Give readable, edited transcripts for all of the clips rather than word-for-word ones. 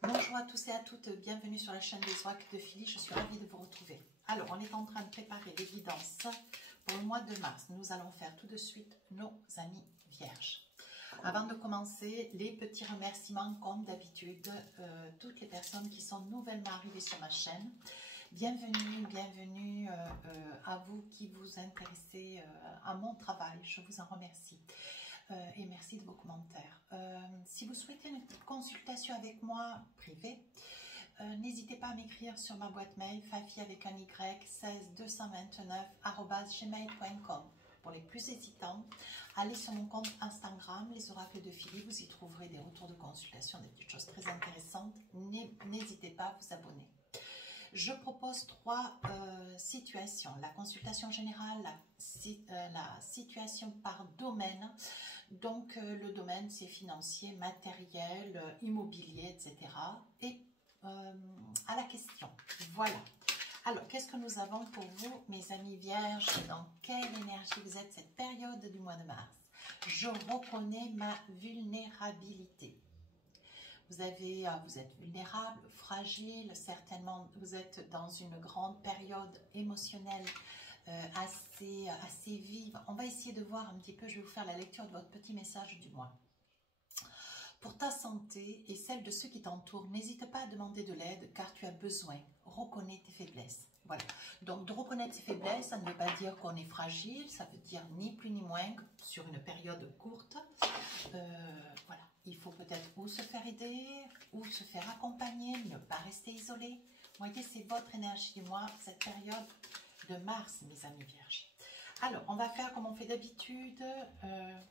Bonjour à tous et à toutes, bienvenue sur la chaîne des oracles de Philly, je suis ravie de vous retrouver. Alors, on est en train de préparer les guidances pour le mois de mars. Nous allons faire tout de suite nos amis vierges. Avant de commencer, les petits remerciements comme d'habitude, toutes les personnes qui sont nouvellement arrivées sur ma chaîne. Bienvenue à vous qui vous intéressez à mon travail, je vous en remercie. Et merci de vos commentaires. Si vous souhaitez une petite consultation avec moi privée, n'hésitez pas à m'écrire sur ma boîte mail fafi avec un y 16229@gmail.com. Pour les plus hésitants, allez sur mon compte Instagram, les oracles de Philly, vous y trouverez des retours de consultation, des petites choses très intéressantes. N'hésitez pas à vous abonner. Je propose trois situations. La consultation générale, la situation par domaine. Donc, le domaine, c'est financier, matériel, immobilier, etc. Et à la question. Voilà. Alors, qu'est-ce que nous avons pour vous, mes amis vierges? Dans quelle énergie vous êtes cette période du mois de mars? Je reconnais ma vulnérabilité. Vous êtes vulnérable, fragile, certainement vous êtes dans une grande période émotionnelle assez vive. On va essayer de voir un petit peu, je vais vous faire la lecture de votre petit message du mois. Pour ta santé et celle de ceux qui t'entourent, n'hésite pas à demander de l'aide car tu as besoin. Reconnais tes faiblesses. Voilà. Donc, de reconnaître ses faiblesses, ça ne veut pas dire qu'on est fragile, ça veut dire ni plus ni moins sur une période courte. Voilà. Il faut peut-être ou se faire aider, ou se faire accompagner, ne pas rester isolé. Vous voyez, c'est votre énergie du mois, cette période de mars, mes amis vierges. Alors, on va faire comme on fait d'habitude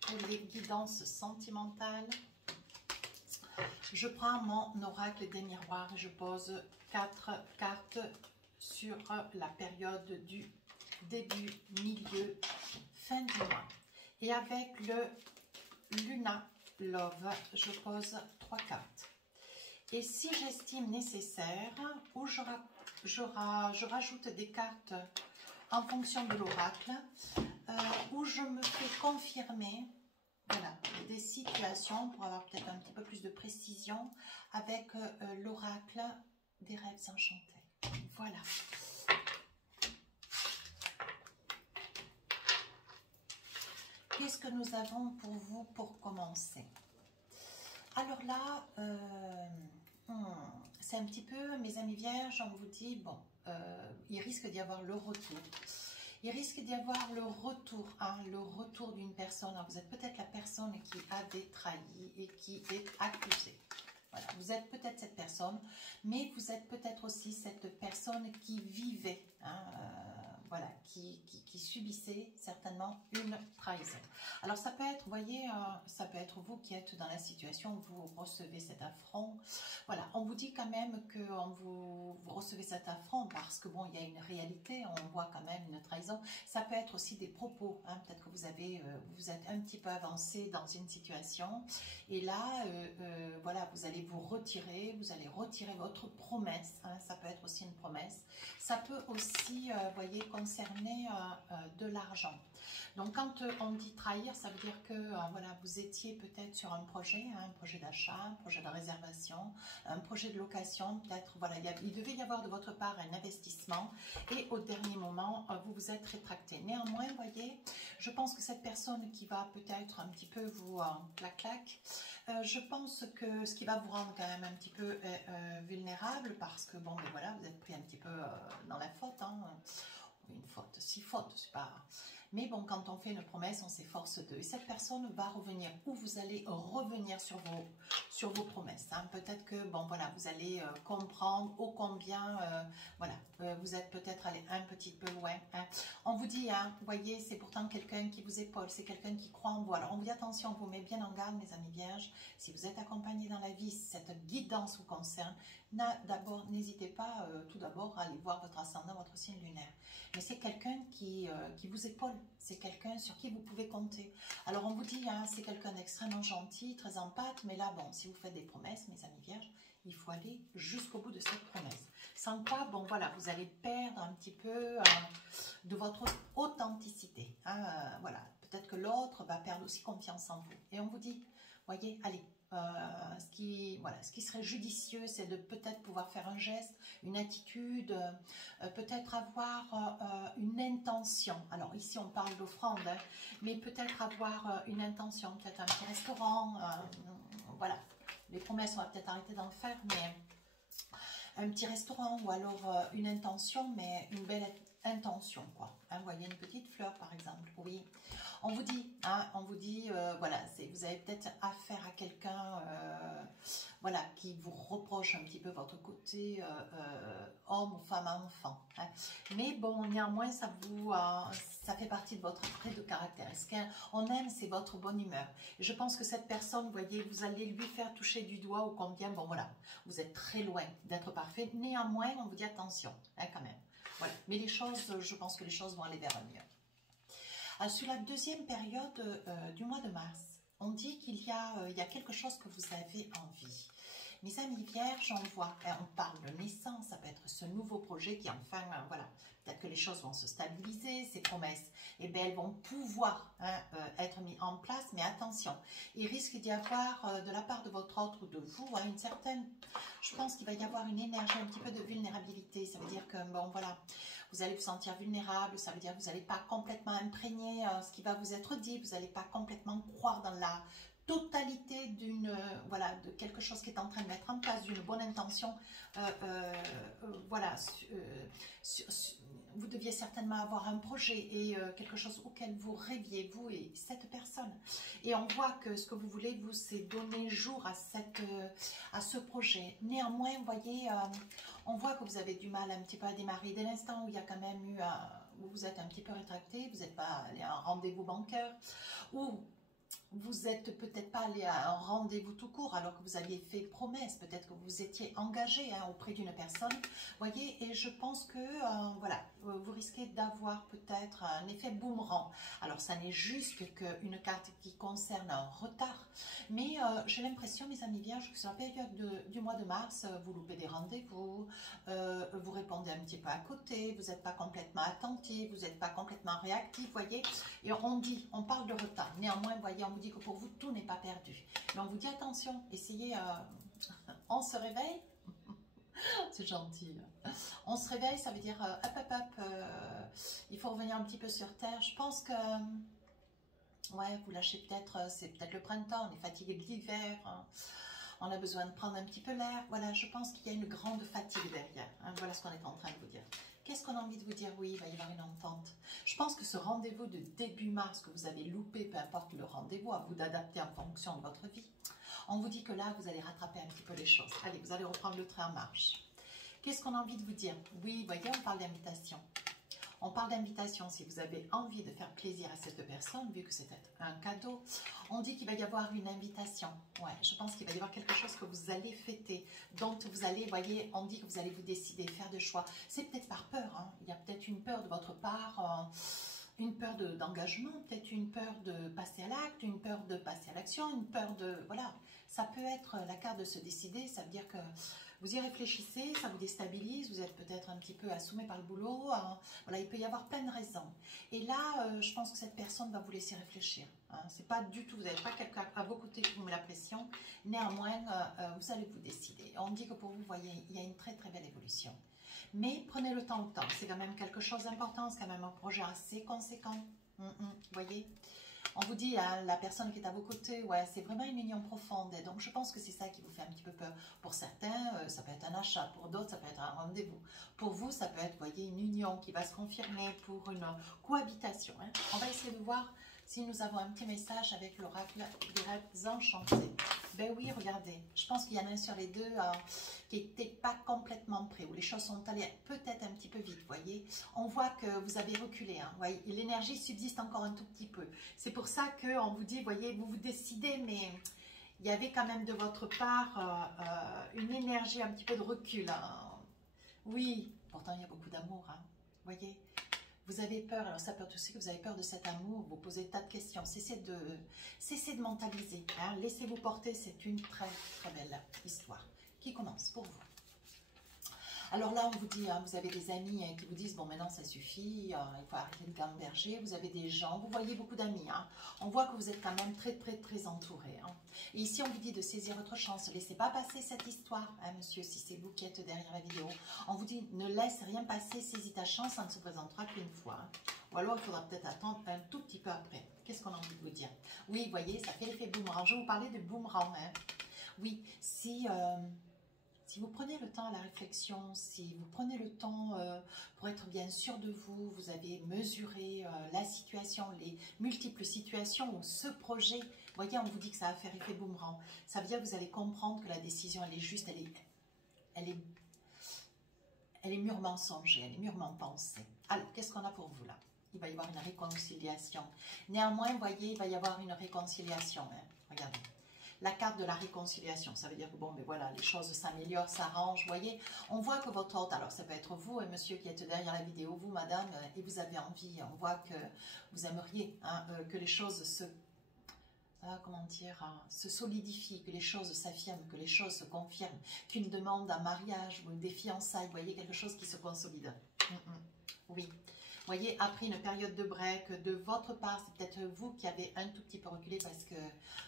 pour les guidances sentimentales. Je prends mon oracle des miroirs et je pose 4 cartes sur la période du début, milieu, fin du mois. Et avec le Luna Love, je pose 3 cartes. Et si j'estime nécessaire, ou je rajoute des cartes en fonction de l'oracle, où je me fais confirmer, voilà, des situations pour avoir peut-être un petit peu plus de précision avec l'oracle des rêves enchantés. Voilà. Qu'est-ce que nous avons pour vous pour commencer? Alors là, c'est un petit peu, mes amis vierges, on vous dit, bon, il risque d'y avoir le retour. Il risque d'y avoir le retour d'une personne. Alors, vous êtes peut-être la personne qui a été trahie et qui est accusée. Voilà, vous êtes peut-être cette personne, mais vous êtes peut-être aussi cette personne qui vivait, voilà, qui subissait certainement une trahison. Alors ça peut être, vous voyez, ça peut être vous qui êtes dans la situation où vous recevez cet affront. Voilà, on vous dit quand même que vous recevez cet affront parce que bon, il y a une réalité, on voit quand même une trahison. Ça peut être aussi des propos, peut-être que vous êtes un petit peu avancé dans une situation et là, voilà, vous allez vous retirer, vous allez retirer votre promesse, ça peut être aussi une promesse. Ça peut aussi, vous voyez, concerner de l'argent. Donc quand on dit trahir, ça veut dire que voilà, vous étiez peut-être sur un projet d'achat, un projet de réservation, un projet de location, peut-être, voilà, il devait y avoir de votre part un investissement et au dernier moment, vous vous êtes rétracté. Néanmoins, vous voyez, je pense que cette personne qui va peut-être un petit peu vous clac-clac, je pense que ce qui va vous rendre quand même un petit peu vulnérable parce que bon, ben voilà, vous êtes pris un petit peu dans la faute, une faute, 6 fautes, c'est pas... Mais bon, quand on fait une promesse, on s'efforce d'eux. Et cette personne va revenir, ou vous allez revenir sur vos promesses. Peut-être que, bon, voilà, vous allez comprendre ô combien, voilà, vous êtes peut-être allé un petit peu loin. On vous dit, vous voyez, c'est pourtant quelqu'un qui vous épaule, c'est quelqu'un qui croit en vous. Alors, on vous dit, attention, on vous met bien en garde, mes amis vierges. Si vous êtes accompagnés dans la vie, si cette guidance vous concerne, d'abord, n'hésitez pas, tout d'abord, à aller voir votre ascendant, votre signe lunaire. Mais c'est quelqu'un qui vous épaule, c'est quelqu'un sur qui vous pouvez compter. Alors on vous dit, c'est quelqu'un d'extrêmement gentil, très empathe, mais là, bon, si vous faites des promesses, mes amis vierges, il faut aller jusqu'au bout de cette promesse. Sans quoi, bon voilà, vous allez perdre un petit peu de votre authenticité. Voilà, peut-être que l'autre va perdre aussi confiance en vous. Et on vous dit, voyez, allez, ce qui serait judicieux, c'est de peut-être pouvoir faire un geste, une attitude, peut-être avoir une intention. Alors ici, on parle d'offrande, hein, mais peut-être avoir une intention, peut-être un petit restaurant, voilà. Les promesses, on va peut-être arrêter d'en faire, mais un petit restaurant ou alors une intention, mais une belle intention, quoi. Hein, vous voyez, une petite fleur, par exemple, oui. On vous dit, hein, voilà, vous avez peut-être affaire à quelqu'un, voilà, qui vous reproche un petit peu votre côté homme ou femme à enfant. Hein. Mais bon, néanmoins, ça fait partie de votre trait de caractère. Ce qu'on aime, c'est votre bonne humeur. Et je pense que cette personne, vous voyez, vous allez lui faire toucher du doigt ou combien, bon voilà, vous êtes très loin d'être parfait. Néanmoins, on vous dit attention, hein, quand même. Voilà. Mais les choses, je pense que les choses vont aller vers un mieux. Sur la deuxième période du mois de mars, on dit qu'il y a quelque chose que vous avez envie. Mes amis vierges, on voit, on parle de naissance, ça peut être ce nouveau projet qui enfin, voilà, peut-être que les choses vont se stabiliser, ces promesses, et bien elles vont pouvoir être mises en place, mais attention, il risque d'y avoir de la part de votre autre ou de vous, une certaine, je pense qu'il va y avoir une énergie un petit peu de vulnérabilité, ça veut dire que, bon voilà, vous allez vous sentir vulnérable, ça veut dire que vous n'allez pas complètement imprégner ce qui va vous être dit, vous n'allez pas complètement croire dans la totalité voilà, de quelque chose qui est en train de mettre en place, d'une bonne intention. Voilà, vous deviez certainement avoir un projet et quelque chose auquel vous rêviez, vous et cette personne. Et on voit que ce que vous voulez, vous, c'est donner jour à ce projet. Néanmoins, vous voyez, on voit que vous avez du mal un petit peu à démarrer. Dès l'instant où il y a quand même eu, où vous êtes un petit peu rétracté, vous n'êtes pas allé à un rendez-vous bancaire, ou vous n'êtes peut-être pas allé à un rendez-vous tout court alors que vous aviez fait promesse, peut-être que vous étiez engagé auprès d'une personne, voyez, et je pense que voilà, vous risquez d'avoir peut-être un effet boomerang. Alors ça n'est juste qu'une carte qui concerne un retard, mais j'ai l'impression, mes amis vierges, que sur la période du mois de mars, vous loupez des rendez-vous, vous répondez un petit peu à côté, vous n'êtes pas complètement attentif, vous n'êtes pas complètement réactif, voyez, et on parle de retard. Néanmoins, voyez, on vous dit que pour vous, tout n'est pas perdu. Mais on vous dit attention, essayez, on se réveille, c'est gentil. On se réveille, ça veut dire, il faut revenir un petit peu sur terre. Je pense que, ouais, vous lâchez peut-être, c'est peut-être le printemps, on est fatigué de l'hiver, hein. On a besoin de prendre un petit peu l'air. Voilà, je pense qu'il y a une grande fatigue derrière. Hein. Voilà ce qu'on est en train de vous dire. Qu'est-ce qu'on a envie de vous dire? Oui, il va y avoir une entente. Je pense que ce rendez-vous de début mars que vous avez loupé, peu importe le rendez-vous, à vous d'adapter en fonction de votre vie. On vous dit que là, vous allez rattraper un petit peu les choses. Allez, vous allez reprendre le train en marche. Qu'est-ce qu'on a envie de vous dire? Oui, voyez, on parle d'invitation. On parle d'invitation, si vous avez envie de faire plaisir à cette personne, vu que c'est un cadeau, on dit qu'il va y avoir une invitation. Ouais, je pense qu'il va y avoir quelque chose que vous allez fêter, dont vous allez, voyez, on dit que vous allez vous décider, faire des choix. C'est peut-être par peur, hein. Il y a peut-être une peur de votre part, une peur d'engagement, peut-être une peur de passer à l'acte, une peur de passer à l'action, une peur de, voilà. Ça peut être la carte de se décider, ça veut dire que vous y réfléchissez, ça vous déstabilise, vous êtes peut-être un petit peu assommé par le boulot, hein. Voilà, il peut y avoir plein de raisons. Et là, je pense que cette personne va vous laisser réfléchir. Hein. C'est pas du tout, vous n'avez pas quelqu'un à vos côtés qui vous met la pression. Néanmoins, vous allez vous décider. On dit que pour vous, voyez, il y a une très très belle évolution. Mais prenez le temps au temps, c'est quand même quelque chose d'important, c'est quand même un projet assez conséquent. Vous voyez ? On vous dit, hein, la personne qui est à vos côtés, ouais, c'est vraiment une union profonde. Et donc, je pense que c'est ça qui vous fait un petit peu peur. Pour certains, ça peut être un achat. Pour d'autres, ça peut être un rendez-vous. Pour vous, ça peut être, vous voyez, une union qui va se confirmer pour une cohabitation. Hein. On va essayer de voir si nous avons un petit message avec l'oracle des rêves enchantés. Ben oui, regardez, je pense qu'il y en a un sur les deux qui n'était pas complètement prêt, où les choses sont allées peut-être un petit peu vite, vous voyez. On voit que vous avez reculé, hein, voyez, l'énergie subsiste encore un tout petit peu. C'est pour ça qu'on vous dit, voyez, vous vous décidez, mais il y avait quand même de votre part une énergie, un petit peu de recul. Hein. Oui, pourtant il y a beaucoup d'amour, hein, voyez. Vous avez peur, alors ça peut être aussi que vous avez peur de cet amour, vous posez des tas de questions, cessez de mentaliser, hein. Laissez-vous porter, c'est une très très belle histoire qui commence pour vous. Alors là, on vous dit, hein, vous avez des amis qui vous disent, bon, maintenant, ça suffit, il faut arrêter de gamberger. Vous avez des gens, vous voyez beaucoup d'amis. Hein. On voit que vous êtes quand même très, très, très entouré. Hein. Et ici, on vous dit de saisir votre chance. Ne laissez pas passer cette histoire, hein, monsieur, si c'est vous qui êtes derrière la vidéo. On vous dit, ne laisse rien passer, saisis ta chance, ça ne se présentera qu'une fois. Hein. Ou alors, il faudra peut-être attendre un tout petit peu après. Qu'est-ce qu'on a envie de vous dire? Oui, vous voyez, ça fait l'effet boomerang. Je vais vous parler de boomerang. Hein. Oui, si vous prenez le temps à la réflexion, si vous prenez le temps pour être bien sûr de vous, vous avez mesuré la situation, les multiples situations où ce projet, vous voyez, on vous dit que ça va faire effet boomerang. Ça veut dire que vous allez comprendre que la décision, elle est juste, elle est mûrement songée, elle est mûrement pensée. Alors, qu'est-ce qu'on a pour vous là? Il va y avoir une réconciliation. Néanmoins, vous voyez, il va y avoir une réconciliation. Hein. Regardez. La carte de la réconciliation, ça veut dire que bon, mais voilà, les choses s'améliorent, s'arrangent, vous voyez. On voit que votre hôte, alors ça peut être vous, monsieur qui êtes derrière la vidéo, vous, madame, et vous avez envie, on voit que vous aimeriez hein, que les choses se solidifient, que les choses s'affirment, que les choses se confirment, qu'une demande en mariage ou des fiançailles, vous voyez, quelque chose qui se consolide. Oui. Vous voyez, après une période de break, de votre part, c'est peut-être vous qui avez un tout petit peu reculé parce que,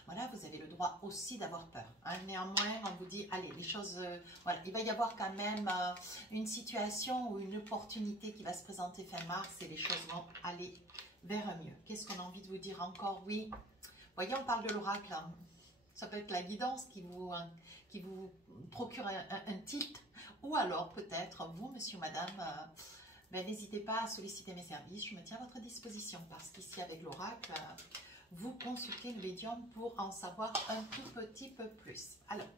voilà, vous avez le droit aussi d'avoir peur. Hein. Néanmoins, on vous dit, allez, les choses, voilà, il va y avoir quand même une situation ou une opportunité qui va se présenter fin mars et les choses vont aller vers un mieux. Qu'est-ce qu'on a envie de vous dire encore? Oui, vous voyez, on parle de l'oracle. Hein. Ça peut être la guidance qui vous procure un titre ou alors peut-être vous, monsieur, madame, ben, n'hésitez pas à solliciter mes services, je me tiens à votre disposition parce qu'ici avec l'oracle, vous consultez le médium pour en savoir un tout petit peu plus. Alors,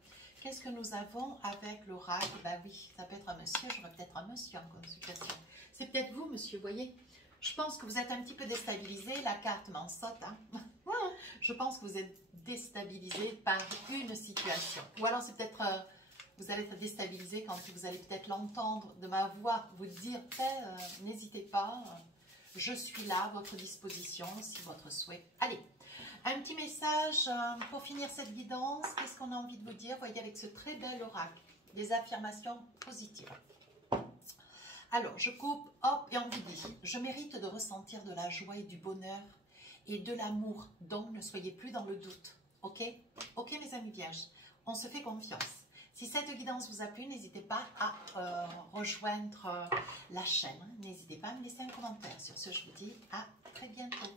qu'est-ce que nous avons avec l'oracle? Ben oui, ça peut être un monsieur, j'aurais peut-être un monsieur en consultation. C'est peut-être vous, monsieur, vous voyez. Je pense que vous êtes un petit peu déstabilisé, la carte m'en saute. Hein. Je pense que vous êtes déstabilisé par une situation. Ou alors c'est peut-être... vous allez être déstabilisé quand vous allez peut-être l'entendre de ma voix vous dire n'hésitez pas, je suis là à votre disposition si votre souhait. Allez, un petit message pour finir cette guidance. Qu'est-ce qu'on a envie de vous dire? Voyez avec ce très bel oracle, des affirmations positives. Alors, je coupe, hop, et on vous dit, je mérite de ressentir de la joie et du bonheur et de l'amour, donc ne soyez plus dans le doute. Ok? Ok mes amis vierges, on se fait confiance. Si cette guidance vous a plu, n'hésitez pas à rejoindre la chaîne. N'hésitez pas à me laisser un commentaire. Sur ce, je vous dis à très bientôt.